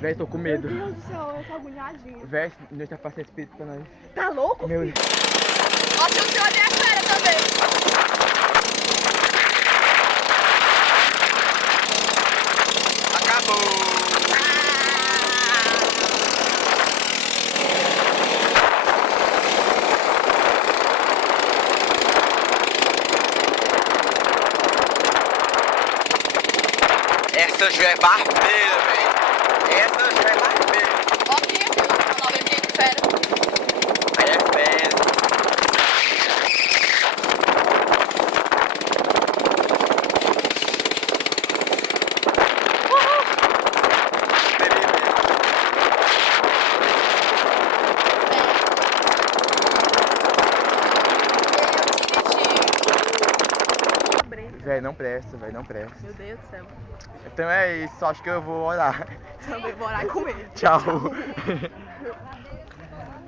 Véi, tô com medo. Meu Deus do céu, eu tô agoniadinha. Véi, Deus tá passando espírito pra nós. Tá louco? Meu Deus. Ó, se o senhor é a fera também. Acabou! Essa já é barbeira, velho. Essa já é barbeira. Ó, quem é aquilo? O nome é de fera. Aí é fera. Véi, não presta, véi, não presta. Meu Deus do céu. Então é isso, acho que eu vou orar. Também vou orar com ele. Tchau.